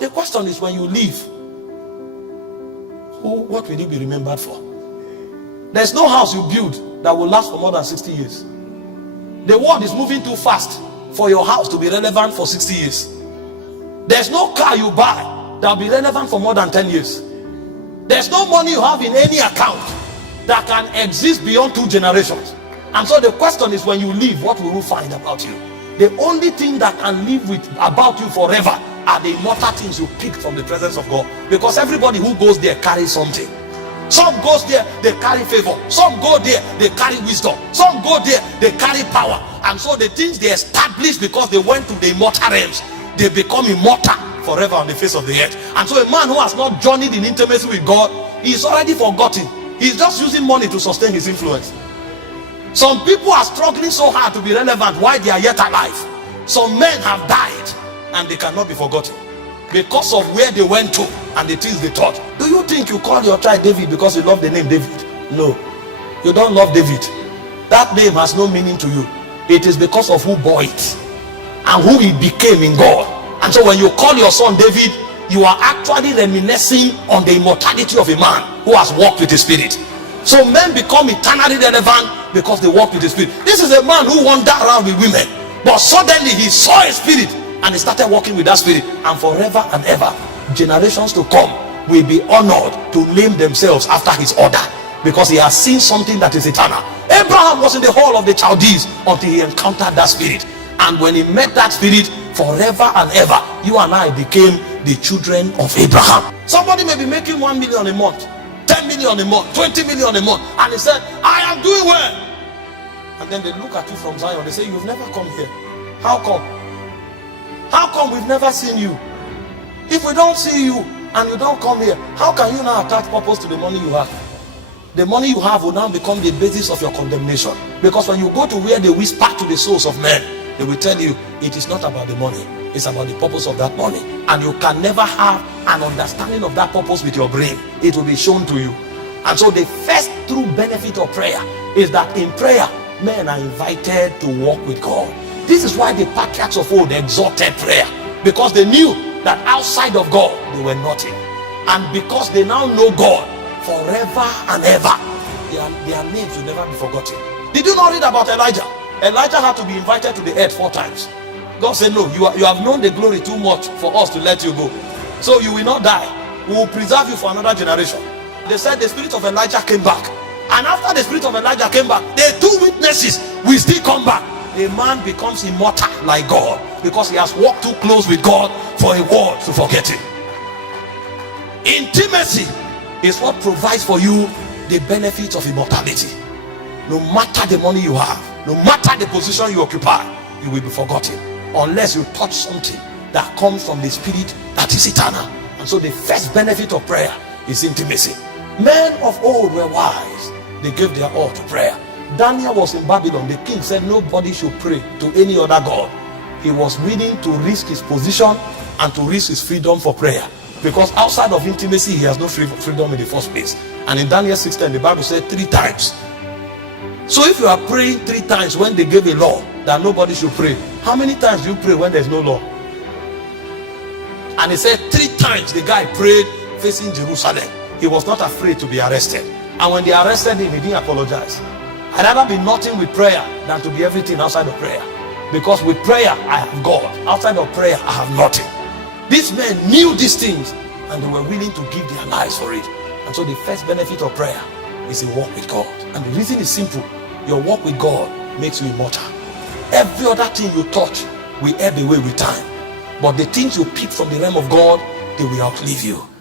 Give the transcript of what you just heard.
The question is, when you leave, what will you be remembered for? There's no house you build that will last for more than 60 years. The world is moving too fast for your house to be relevant for 60 years. There's no car you buy that will be relevant for more than 10 years. There's no money you have in any account that can exist beyond 2 generations. And so the question is, when you leave, what will you find about you? The only thing that can live with about you forever are the immortal things you pick from the presence of God. Because everybody who goes there carries something. Some goes there, they carry favor. Some go there, they carry wisdom. Some go there, they carry power. And so the things they establish because they went to the immortal realms, they become immortal forever on the face of the earth. And so a man who has not journeyed in intimacy with God, he is already forgotten. He's just using money to sustain his influence. Some people are struggling so hard to be relevant while they are yet alive. Some men have died and they cannot be forgotten because of where they went to and the things they taught. Do you think you call your child David because you love the name David? No, you don't love David. That name has no meaning to you. It is because of who bore it and who he became in God. And so when you call your son David, you are actually reminiscing on the immortality of a man who has walked with the Spirit. So men become eternally relevant because they walk with the Spirit. This is a man who wandered around with women, but suddenly he saw a spirit and he started walking with that spirit. And forever and ever, generations to come will be honored to name themselves after his order, because he has seen something that is eternal. Abraham was in the hall of the Chaldees until he encountered that spirit. And when he met that spirit, forever and ever, you and I became the children of Abraham. Somebody may be making 1 million a month, 10 million a month, 20 million a month, and he said, I am doing well. And then they look at you from Zion, they say, you've never come here. How come? How come we've never seen you? If we don't see you and you don't come here, how can you now attach purpose to the money you have? The money you have will now become the basis of your condemnation. Because when you go to where they whisper to the souls of men, they will tell you it is not about the money, it's about the purpose of that money. And you can never have an understanding of that purpose with your brain. It will be shown to you. And so the first true benefit of prayer is that in prayer, men are invited to walk with God. This is why the patriarchs of old exalted prayer, because they knew that outside of God they were nothing. And because they now know God forever and ever, their names will never be forgotten. Did you not read about Elijah? Elijah had to be invited to the earth 4 times. God said, no, you have known the glory too much for us to let you go. So you will not die. We will preserve you for another generation. They said the spirit of Elijah came back. And after the spirit of Elijah came back, the 2 witnesses will still come back. A man becomes immortal like God because he has walked too close with God for a world to forget him. Intimacy is what provides for you the benefits of immortality. No matter the money you have, no matter the position you occupy, you will be forgotten unless you touch something that comes from the spirit that is eternal. And so the first benefit of prayer is intimacy. Men of old were wise. They gave their all to prayer. Daniel was in Babylon. The king said nobody should pray to any other god. He was willing to risk his position and to risk his freedom for prayer, because outside of intimacy he has no freedom in the first place. And in Daniel 6:10 the Bible said 3 times. So if you are praying 3 times when they gave a law that nobody should pray, how many times do you pray when there's no law? And he said 3 times the guy prayed facing Jerusalem. He was not afraid to be arrested. And when they arrested him, he didn't apologize. I'd rather be nothing with prayer than to be everything outside of prayer. Because with prayer I have God, outside of prayer I have nothing. These men knew these things and they were willing to give their lives for it. And so the first benefit of prayer is a walk with God. And the reason is simple. Your walk with God makes you immortal. Every other thing you touch will ebb away with time, but the things you pick from the realm of God, they will outlive you.